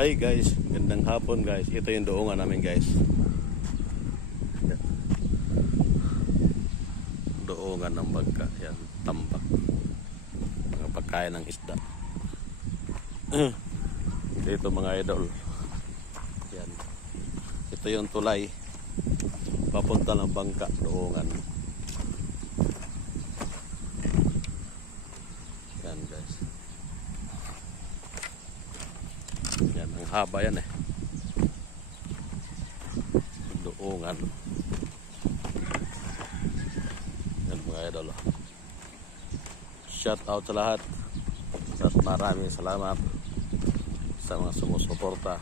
Hi guys, gandang hapon guys. Ito yung doongan namin guys. Doongan ng bangka. Yan, tambak. Mga pagkain ng isda. Dito mga idol. Yan. Ito yung tulay. Papunta ng bangka, doongan. Yan guys. Yan, ang haba yan eh. Doongan. Yan mga idol. Shout out sa lahat. At maraming salamat sa mga sumusuporta.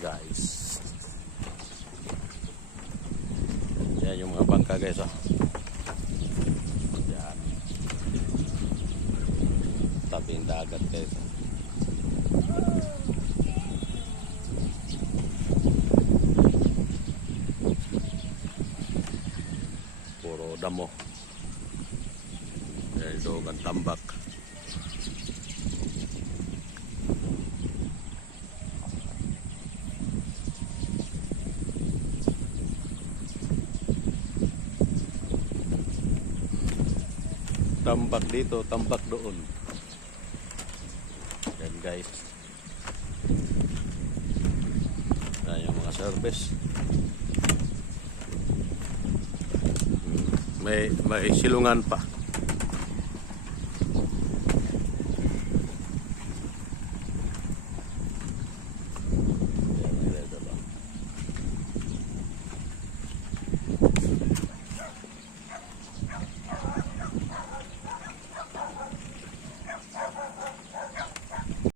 Guys. Yan yung mga bangka guys oh. Yan. Tabing dagat guys. Puro damo. Yan doongan tambak. Tambak dito, tambak doon. Yan guys. Yan yung mga service. May silungan pa.